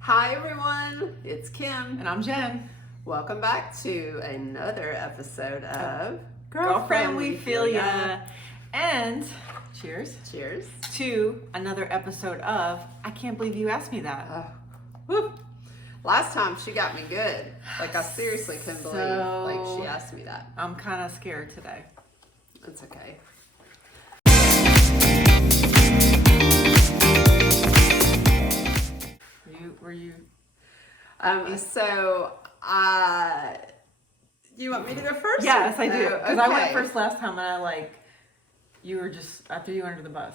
Hi everyone, it's Kim. And I'm Jen. Welcome back to another episode of Girlfriend, we feel ya. And cheers. Cheers. To another episode of I Can't Believe You Asked Me That. Woo. Last time she got me good. Like I seriously couldn't believe she asked me that. I'm kind of scared today. It's okay. Were you? You want me to go first? Yes, I do. Because I went Okay. first last time, and you were just after you under the bus.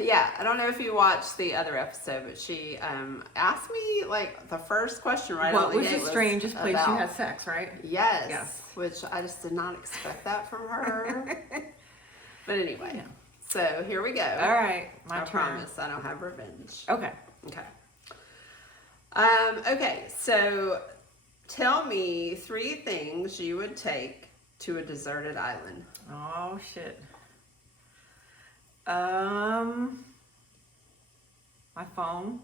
Yeah, I don't know if you watched the other episode, but she asked me the first question right What out the was gate the strangest place you about- had sex, right? Yes. Which I just did not expect that from her. But anyway, Yeah. So here we go. All right, my I turn. promise I don't have revenge. Okay. Okay. Okay, so tell me 3 things you would take to a deserted island. Oh shit. My phone,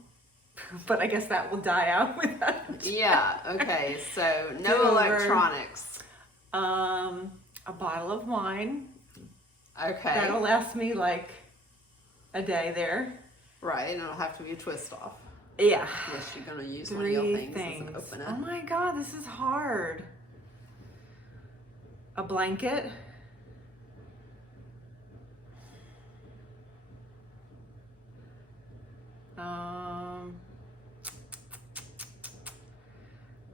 but I guess that will die out with that. Yeah, okay, so no Silver. electronics. A bottle of wine. Okay. That'll last me like a day there. Right, and it'll have to be a twist off. Yeah. Unless you're going to use one of your 3 things as an opener. Oh my god, this is hard. A blanket. Um,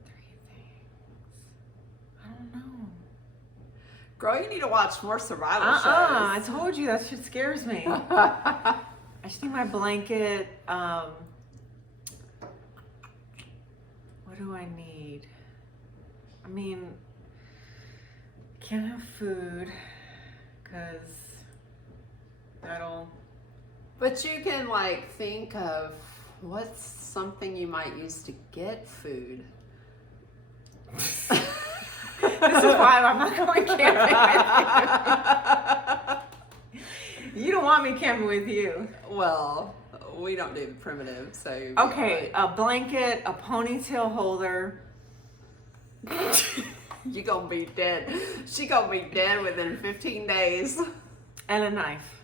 3 things. I don't know. Girl, you need to watch more survival I shows. told you that shit scares me. I just need my blanket. What do I need? I mean, can't have food because that'll. But you can think of what's something you might use to get food. This is why I'm not going camping with you. You don't want me camping with you. Well, we don't do primitive, so you'd be Okay, all right. a blanket, a ponytail holder. You gonna be dead. She gonna be dead within 15 days. And a knife.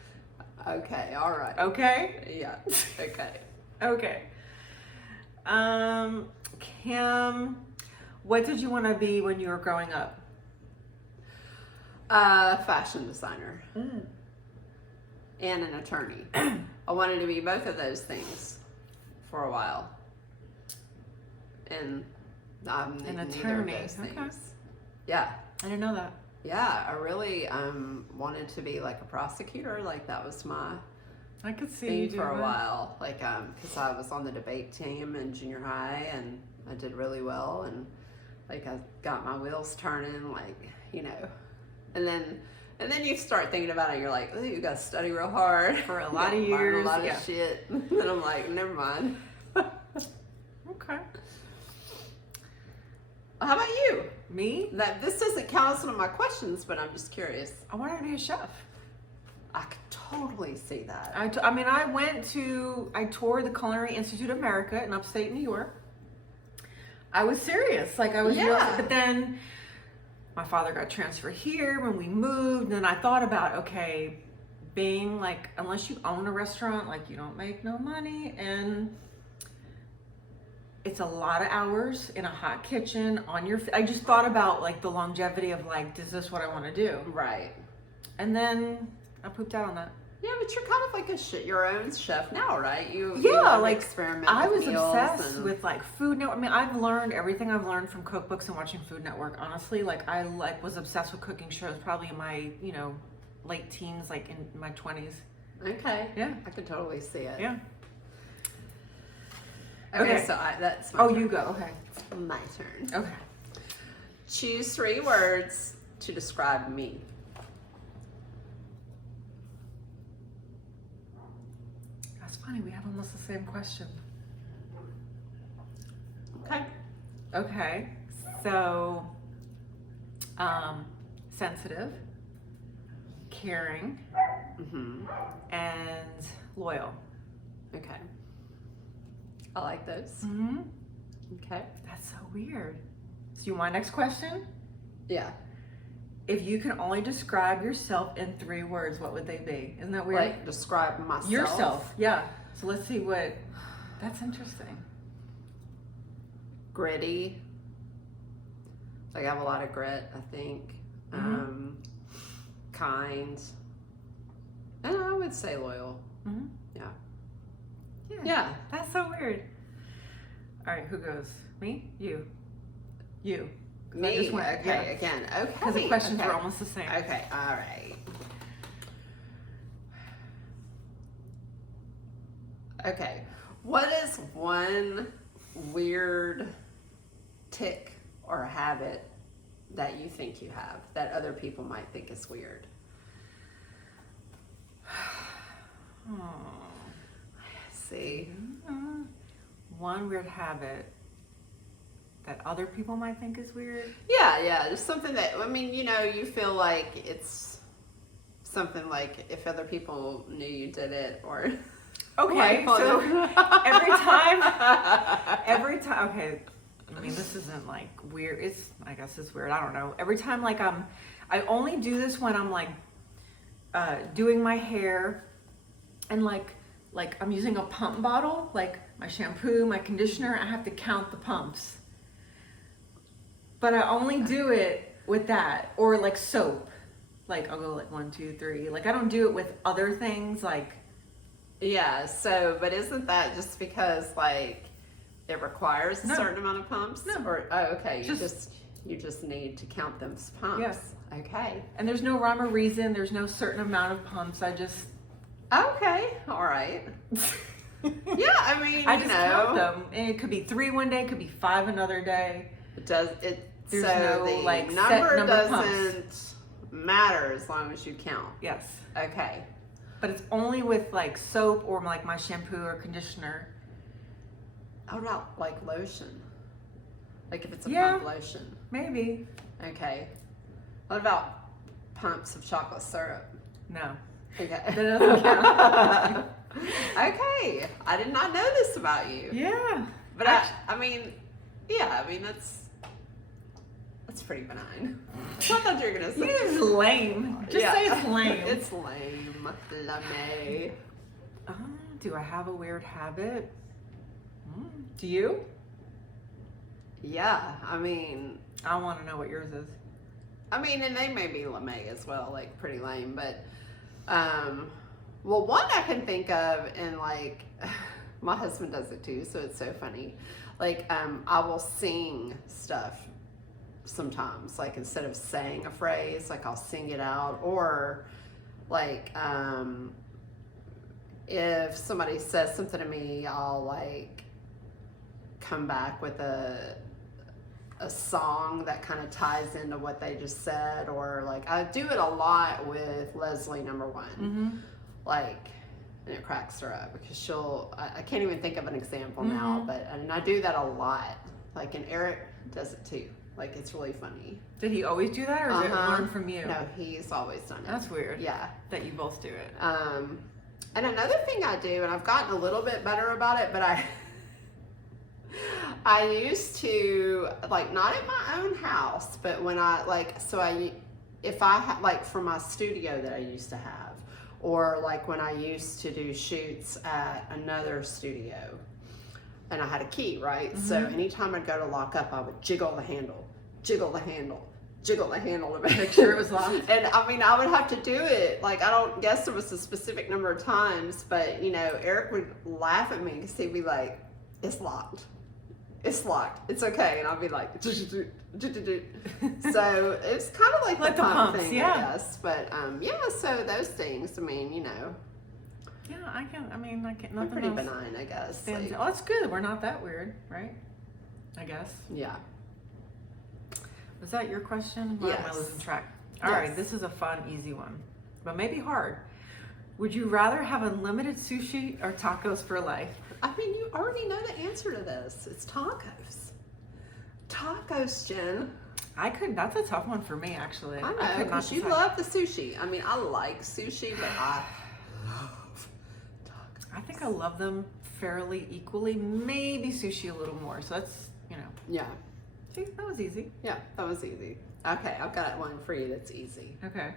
Okay, all right. Okay? Yeah. Okay. Okay. Kim, what did you want to be when you were growing up? Fashion designer and an attorney. I wanted to be both of those things for a while, and I'm An neither of attorney. those Okay. things. Yeah. I didn't know that. Yeah, I really wanted to be like a prosecutor. That was my I could see you thing do for a that. while. Because I was on the debate team in junior high, and I did really well, and I got my wheels turning, and then you start thinking about it. You're like, oh, you got to study real hard For a lot of learn years, a lot yeah. of shit. And I'm like, never mind. Okay. How about you? Me? This doesn't count as one of my questions, but I'm just curious. I wanted to be a chef. I could totally see that. I toured the Culinary Institute of America in upstate New York. I was serious. I was real, Yeah. but then my father got transferred here when we moved, and then I thought about, being unless you own a restaurant, you don't make no money, and it's a lot of hours in a hot kitchen I just thought about the longevity of is this what I want to do? Right. And then I pooped out on that. Yeah, but you're kind of your own chef now, right? You experiment. I with was meals obsessed and... with Food Network. I mean, I've learned everything I've learned from cookbooks and watching Food Network. Honestly, I was obsessed with cooking shows probably in my late teens, in my 20s. Okay. Yeah. I could totally see it. Yeah. Okay, so that's my turn. you go. Okay. My turn. Okay. Choose 3 words to describe me. That's funny. We have almost the same question. Okay. Okay. So, sensitive, caring, Mm-hmm. and loyal. Okay. I like those. Mm-hmm. Okay. That's so weird. So you want next question? Yeah. If you can only describe yourself in 3 words, what would they be? Isn't that weird? Like describe myself. Yourself, yeah. So let's see what. That's interesting. Gritty. Like I have a lot of grit, I think. Mm-hmm. Kind. And I would say loyal. Mm-hmm. Yeah. Yeah. That's so weird. All right, who goes? Me? You. 'Cause I Me. just went, Okay. Again. Okay. Because the questions were almost the same. Okay. All right. Okay. What is one weird tick or habit that you think you have that other people might think is weird? See? Mm-hmm. One weird habit that other people might think is weird? Yeah, just something that, I mean, you know, you feel like it's something like if other people knew you did it or... Okay, so every time, okay, I mean, this isn't like weird, I guess it's weird, I don't know. Every time like I only do this when I'm like doing my hair and like I'm using a pump bottle, like my shampoo, my conditioner, I have to count the pumps. But I only do it with that, or like soap. Like I'll go like 1, 2, 3. Like I don't do it with other things like. Yeah, so, but isn't that just because, like, it requires a certain amount of pumps? No. Or, okay, you just need to count those pumps. Yes. Okay. And there's no rhyme or reason, there's no certain amount of pumps, I just. Okay, all right. Yeah, I mean, I just count them. And it could be 3 one day, it could be 5 another day. There's so no, the like, number set number of doesn't matter as long as you count. Yes. Okay. But it's only with like soap or like my shampoo or conditioner. How about like lotion? Like if it's a Yeah. pump lotion. Maybe. Okay. What about pumps of chocolate syrup? No. Okay. That doesn't count. Okay. I did not know this about you. Yeah. But I mean, yeah, I mean that's pretty benign. I thought you were gonna say It's lame. Just say it's lame. It's lame. Lame. Do I have a weird habit? Do you? Yeah, I mean, I want to know what yours is. and they may be lame as well, like pretty lame, but well, one I can think of, and like my husband does it too, so it's so funny. Like I will sing stuff sometimes, like instead of saying a phrase, like I'll sing it out, or like if somebody says something to me, I'll like come back with a song that kind of ties into what they just said, or like I do it a lot with Leslie number 1. Mm-hmm. Like, and it cracks her up because I can't even think of an example now, and I do that a lot. Like, and Eric does it too. Like, it's really funny. Did he always do that, or did it learn from you? No, he's always done it. That's weird. Yeah. That you both do it. And another thing I do, and I've gotten a little bit better about it, but I used to, like, not at my own house, but when if I had, like, for my studio that I used to have, or like when I used to do shoots at another studio, and I had a key, right? So anytime I'd go to lock up, I would jiggle the handle to Make sure it was locked. And I would have to do it. Like, I don't guess it was a specific number of times, but Eric would laugh at me because he'd be like, "It's locked. It's locked. It's okay." And I'll be like, so it's kind of like the pump pumps, thing, yeah. I guess. But so those things, Yeah, I can't. they're Nothing pretty else benign, I guess. stands Like, out. Oh, that's good. We're not that weird, right? I guess. yeah. Was that your question? Why am I Yes. losing track? All right, this is a fun, easy one, but maybe hard. Would you rather have unlimited sushi or tacos for life? You already know the answer to this. It's tacos. Tacos, Jen. That's a tough one for me, actually. I know, could not because you decide. love the sushi. I like sushi, but I love tacos. I think I love them fairly equally. Maybe sushi a little more. So that's, Yeah. See, that was easy. Yeah, that was easy. Okay, I've got one for you that's easy. Okay.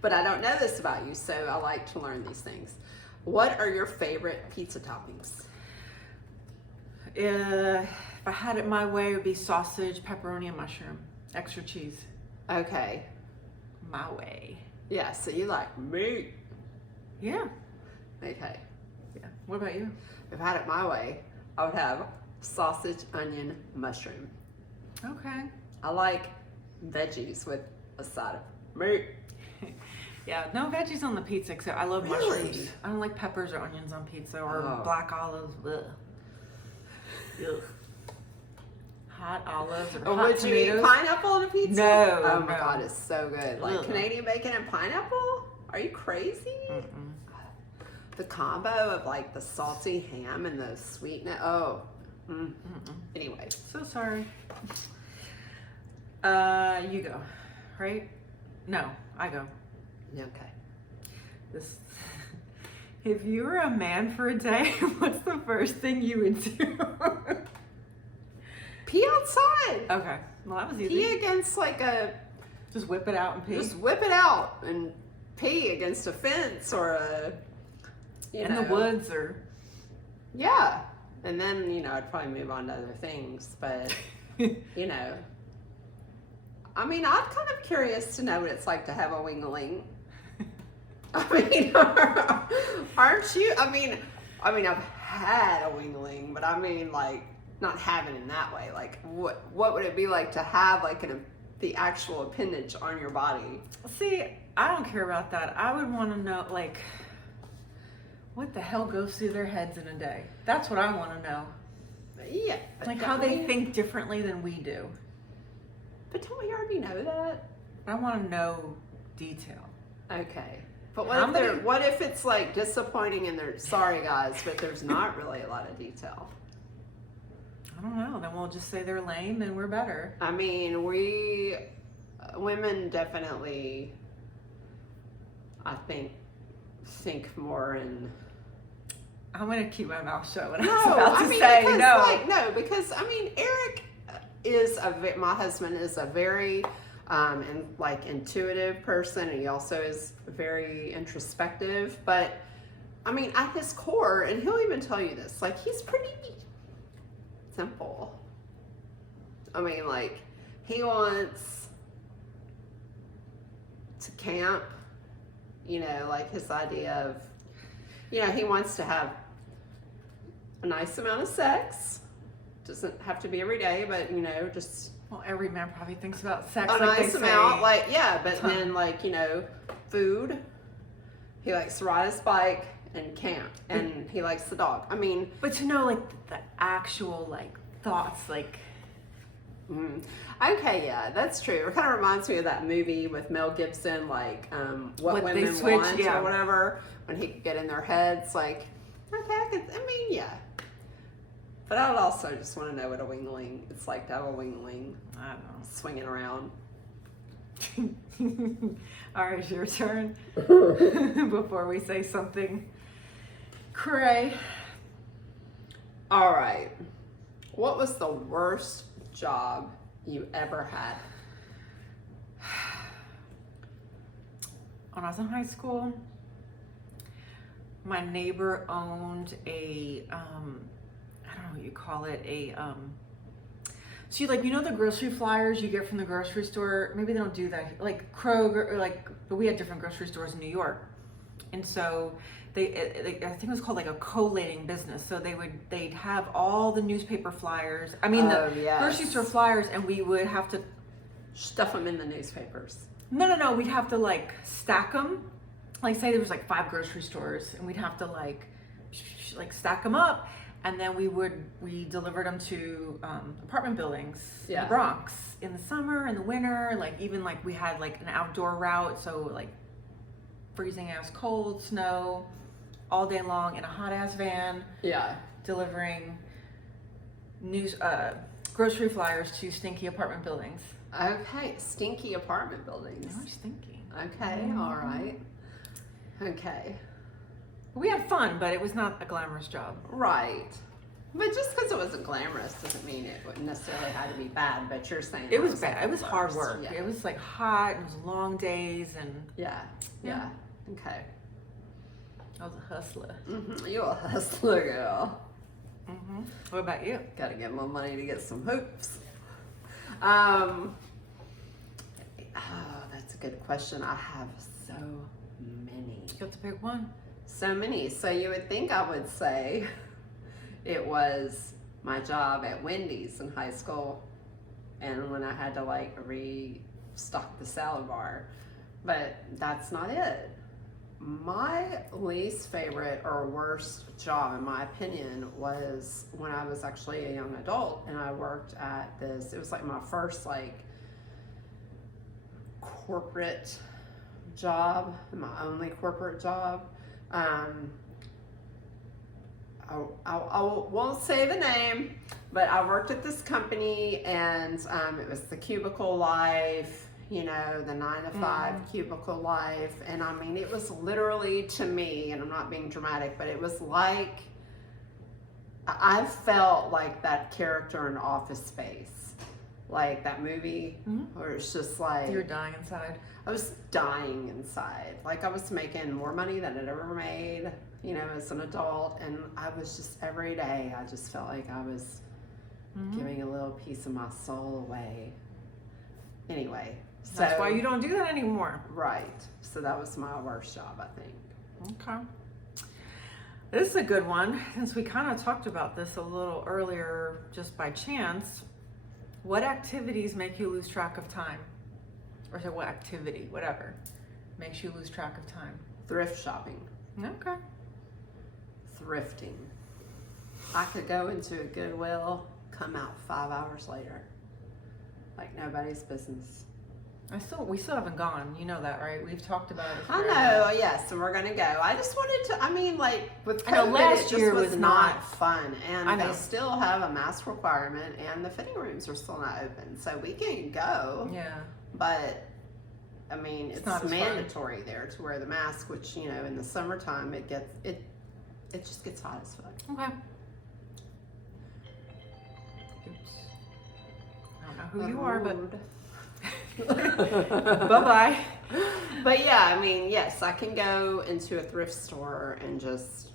But I don't know this about you, so I like to learn these things. What are your favorite pizza toppings? If I had it my way, it would be sausage, pepperoni, and mushroom. Extra cheese. Okay. My way. Yeah, so you like meat. Yeah. Okay. Yeah. What about you? If I had it my way, I would have sausage, onion, mushroom. Okay. I like veggies with a side of meat. Yeah, no veggies on the pizza except I love Really? mushrooms. I don't like peppers or onions on pizza or Oh. black olives. Ugh. Ugh. Hot olives or Or hot would you eat tomatoes. pineapple on a pizza? No, Oh my no. god, it's so good. Like Ugh. Canadian bacon and pineapple? Are you crazy? Mm-mm. The combo of like the salty ham and the sweetness. Oh. Mm. Mm-mm. Anyway. So sorry. You go, right? No, I go. Okay. This. If you were a man for a day, what's the first thing you would do? Pee outside. Okay, well that was easy. Pee against like a. Just whip it out and pee. Just whip it out and pee against a fence or a. In the woods or. Yeah. And then, I'd probably move on to other things. But, I mean, I'm kind of curious to know what it's like to have a wingling. I mean, aren't you? I mean, I've had a wingling, but I mean, like, not having it in that way. Like, what would it be like to have, like, the actual appendage on your body? See, I don't care about that. I would want to know, like, what the hell goes through their heads in a day? That's what I want to know. Yeah. Like how they think differently than we do. But don't we already know that? I want to know detail. Okay. But How what if it's like disappointing and they're sorry guys, but there's not really a lot of detail? I don't know. Then we'll just say they're lame and we're better. I mean, women definitely, I think more in. I'm gonna keep my mouth shut when I No, was about to I mean, say because, no. because I mean, Eric is my husband is a very intuitive person. He also is very introspective, but I mean, at his core, and he'll even tell you this, like he's pretty simple. I mean, like he wants to camp, like his idea of, he wants to have a nice amount of sex. Doesn't have to be every day, but just Well, every man probably thinks about sex a like nice they amount. say. Like, yeah, but then food. He likes to ride his bike and camp, and he likes the dog. I mean, But to know like the actual like thoughts, like okay, yeah, that's true. It kind of reminds me of that movie with Mel Gibson, like What What They Women Switch, Want yeah. or whatever, when he could get in their heads. Like, okay, yeah. But I would also just want to know what a wingling it's like to have a wingling I don't swinging around. know. All right, it's your turn. Before we say something cray. All right. What was the worst job you ever had? When I was in high school, my neighbor owned a, I don't know what you call it, so the grocery flyers you get from the grocery store? Maybe they don't do that. Like Kroger, or but we had different grocery stores in New York. And so I think it was called like a collating business. So they'd have all the newspaper flyers. Yes. Grocery store flyers, and we would have to Stuff them in the newspapers. No. We'd have to like stack them. Like say there was like 5 grocery stores, and we'd have to like stack them up, and then we delivered them to apartment buildings in Yeah. the Bronx in the summer, in the winter. Like even like we had like an outdoor route, so like freezing ass cold, snow, all day long in a hot ass van. Yeah. Delivering grocery flyers to stinky apartment buildings. Okay, stinky apartment buildings. They were stinky. Okay, all right. Okay. We had fun, but it was not a glamorous job. Right. But just because it wasn't glamorous doesn't mean it wouldn't necessarily have to be bad. But you're saying It was like bad. the It was hard worst. work. Yeah. It was like hot, and it was long days, and Yeah. Yeah. Okay. I was a hustler. You a hustler girl. What about you? Got to get more money to get some hoops. Oh, that's a good question. I have so many. You have to pick one. So many. So you would think I would say it was my job at Wendy's in high school and when I had to like restock the salad bar. But that's not it. My least favorite or worst job, in my opinion, was when I was actually a young adult and I worked at this. It was like my first like corporate job, my only corporate job. I won't say the name, but I worked at this company and it was the cubicle life, you know, the 9 to 5 cubicle life. And I mean, it was literally to me, and I'm not being dramatic, but it was like, I felt like that character in Office Space. Like that movie where it's just like You're dying inside. I was dying inside. Like I was making more money than I'd ever made, you know, as an adult. And I was just every day, I just felt like I was giving a little piece of my soul away. Anyway, so That's why you don't do that anymore. right. So that was my worst job, I think. Okay. This is a good one, since we kind of talked about this a little earlier just by chance. What activities make you lose track of time? Or say what activity, whatever, makes you lose track of time? Thrift shopping. Okay. Thrifting. I could go into a Goodwill, come out 5 hours later. Like nobody's business. We still haven't gone. You know that, right? We've talked about it. I know, yes, and we're gonna go. I just wanted to. I mean, like with COVID, I know last it year just was was not not- fun, and I know. they still have a mask requirement, and the fitting rooms are still not open, so we can go. Yeah. But I mean, it's not as fun. mandatory there to wear the mask, which you know, in the summertime, it just gets hot as fuck. Okay. Oops. I don't know who you are, but bye-bye. But yeah, I mean, yes, I can go into a thrift store and just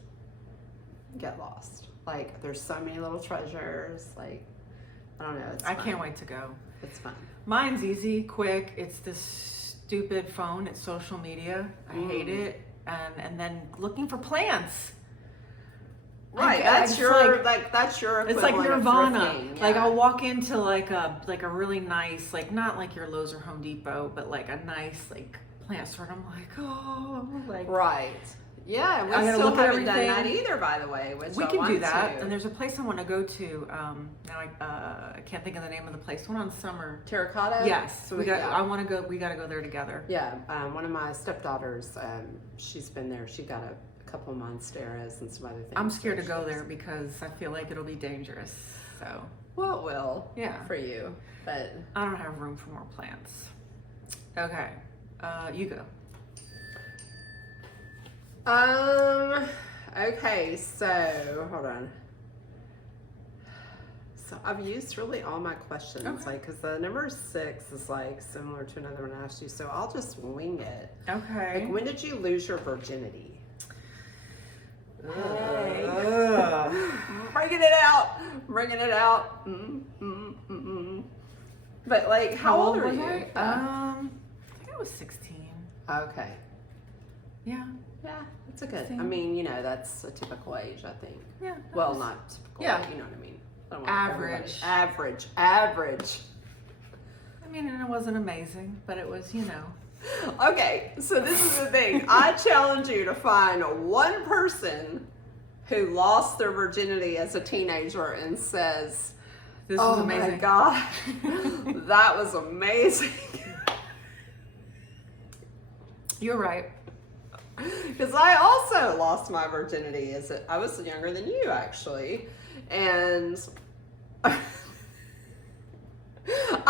get lost. Like, there's so many little treasures. Like, I don't know. It's I fun. can't wait to go. It's fun. Mine's easy, quick. It's this stupid phone. It's social media. I hate it. And then looking for plants. Right, that's that's your It's like equivalent of Nirvana. thrifting, Like yeah. I'll walk into like a really nice, like not like your Lowe's or Home Depot, but like a nice like plant store. And I'm like, oh, like Right. Yeah, we I gotta still look at haven't done that everything. either, by the way. Which we I can want do that. to. And there's a place I want to go to. Now I can't think of the name of the place. One on Summer. Terracotta. Yes, So we got. yeah. I want to go. We got to go there together. Yeah, one of my stepdaughters, she's been there. She got a couple monsteras and some other things. I'm scared to so go she's- there because I feel like it'll be dangerous. So Well, it will. Yeah. For you, but I don't have room for more plants. Okay, you go. Okay, so hold on. So I've used really all my questions, Okay. like, because the number 6 is like similar to another one I asked you, so I'll just wing it. Okay. Like, when did you lose your virginity? Hey. Bringing it out. But like, how old are was you? I? I think I was 16. Okay. Yeah. Yeah, that's a good. I 16. mean, you know, that's a typical age, I think. Yeah. Well, not typical. Yeah. But you know what I mean. I don't want Average. everybody- Average. I mean, and it wasn't amazing, but it was, you know. Okay, so this is the thing. I challenge you to find one person who lost their virginity as a teenager and says, This "Oh was amazing. my god, that was amazing." You're right. Because I also lost my virginity I was younger than you, actually, and I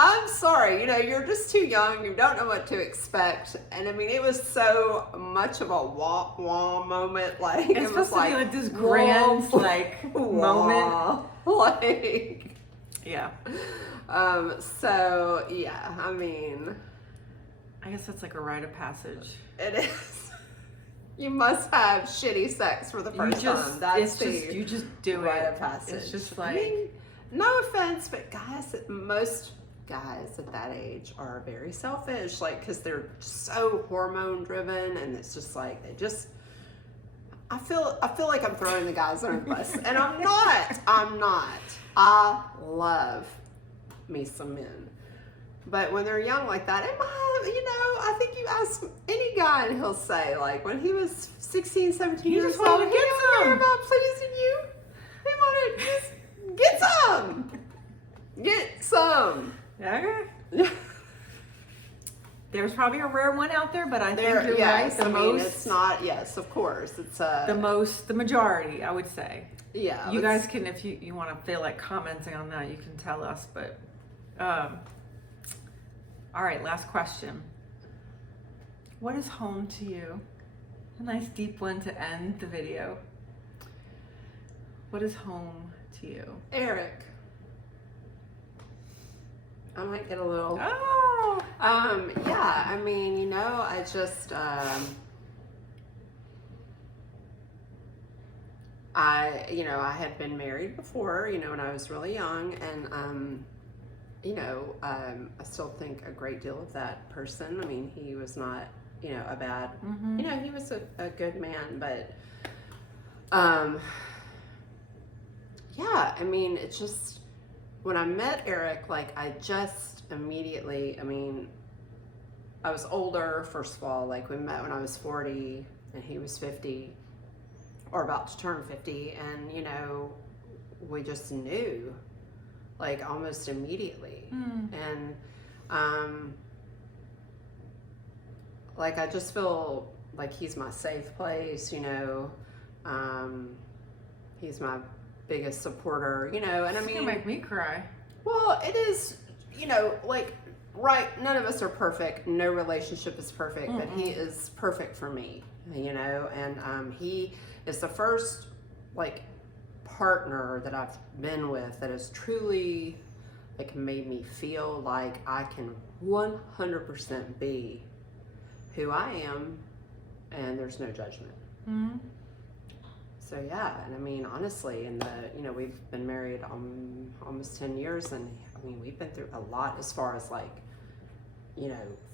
I'm sorry, you know, you're just too young. You don't know what to expect. And I mean, it was so much of a wah wah moment. Like, It's it supposed was to like be like this grand, like, moment. Like, Yeah. So yeah, I mean, I guess that's like a rite of passage. it is. You must have shitty sex for the first time. That's you just do rite it. of passage. It's just like, I mean, no offense, but most guys at that age are very selfish, like, because they're so hormone driven, and it's just like they just. I feel like I'm throwing the guys under the bus, and I'm not. I love me some men, but when they're young like that, I think you ask any guy and he'll say, like, when he was 16, 17 years old, he didn't care about pleasing you. He wanted to just get some. Get some. okay. There's probably a rare one out there, but I think you're yes, right. It's not. Yes, of course, it's the majority, I would say. Yeah. You guys can, if you want to feel like commenting on that, you can tell us. But, all right, last question. What is home to you? A nice deep one to end the video. What is home to you? Eric. I might get a little. Oh. Yeah. I mean, I just. I had been married before, when I was really young, and I still think a great deal of that person. I mean, he was not, a bad, he was a good man, but, yeah, I mean, it's just, when I met Eric, like, I just immediately, I was older, first of all, like, we met when I was 40, and he was 50, or about to turn 50, and, we just knew, like, almost immediately. And, like, I just feel like he's my safe place, he's my biggest supporter, and I mean, It's gonna make me cry. well, it is, like, right, none of us are perfect, no relationship is perfect, but he is perfect for me, and he is the first, like, partner that I've been with that has truly, like, made me feel like I can 100% be who I am, and there's no judgment. So yeah, and I mean, honestly, we've been married almost 10 years, and I mean, we've been through a lot as far as, like,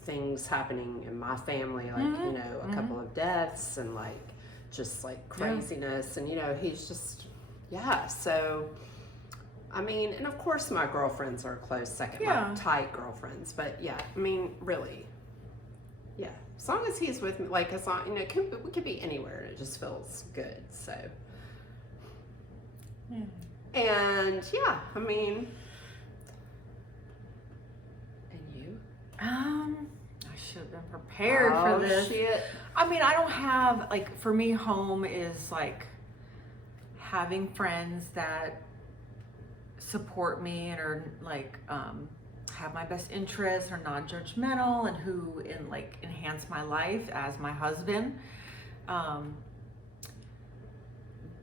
things happening in my family, like, a couple of deaths and, like, just, like, craziness, and, he's just, so, I mean, and of course my girlfriends are a close second, my tight girlfriends, but yeah, I mean, really, yeah, as long as he's with me, like, as long, we could be anywhere, and it just feels good, so, and yeah, I mean, and you? I should have been prepared for this. Shit. I mean, I don't have, like, for me, home is, like, having friends that support me and are, like, have my best interests, are non-judgmental, and who enhance my life, as my husband.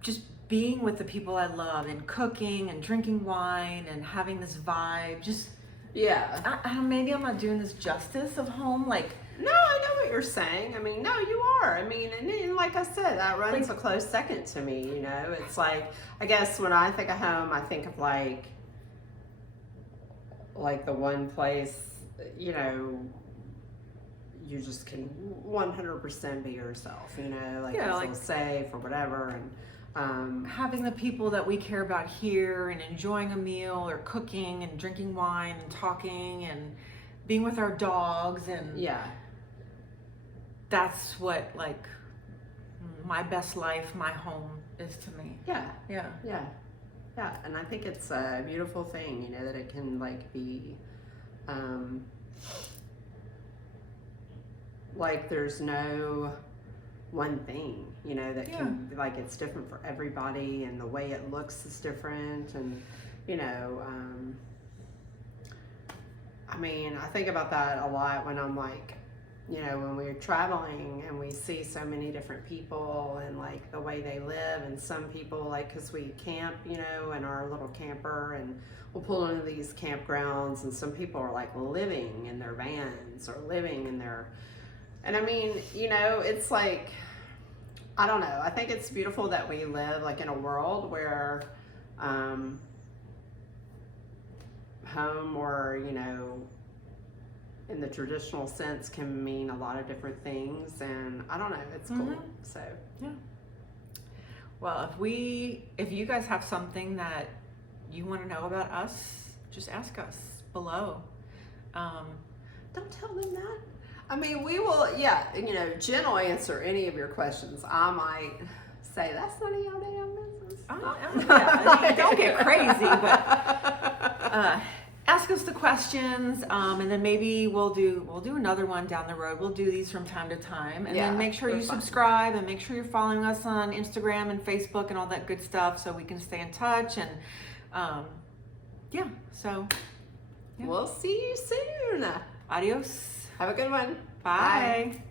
Just being with the people I love, and cooking and drinking wine and having this vibe. Just, yeah. Maybe I'm not doing this justice of home. Like, no, I know what you're saying. I mean, no, you are. I mean, and like I said, that runs a close second to me, It's like, I guess when I think of home, I think of, like the one place, you just can 100% be yourself, like, you feel safe or whatever, and having the people that we care about here, and enjoying a meal, or cooking and drinking wine and talking and being with our dogs, and that's what, like, my best life, my home is to me. Yeah, and I think it's a beautiful thing, that it can, like, be, like, there's no one thing, that can, like, it's different for everybody, and the way it looks is different, and, I mean, I think about that a lot when I'm like, you know, when we're traveling and we see so many different people and like the way they live, and some people like, because we camp, you know, in our little camper, and we'll pull into these campgrounds, and some people are like living in their vans or living in their, and I mean, you know, it's like, I don't know. I think it's beautiful that we live like in a world where home, or, you know, in the traditional sense, can mean a lot of different things, and I don't know, it's cool. So yeah. Well, if you guys have something that you want to know about us, just ask us below. Don't tell them that. I mean, we will, yeah, you know, Jen will answer any of your questions. I might say, that's none of your damn business. Yeah, don't get crazy, but ask us the questions, and then maybe we'll do another one down the road. We'll do these from time to time, and then make sure you subscribe, and make sure you're following us on Instagram and Facebook and all that good stuff, so we can stay in touch. And we'll see you soon. Adios. Have a good one. Bye.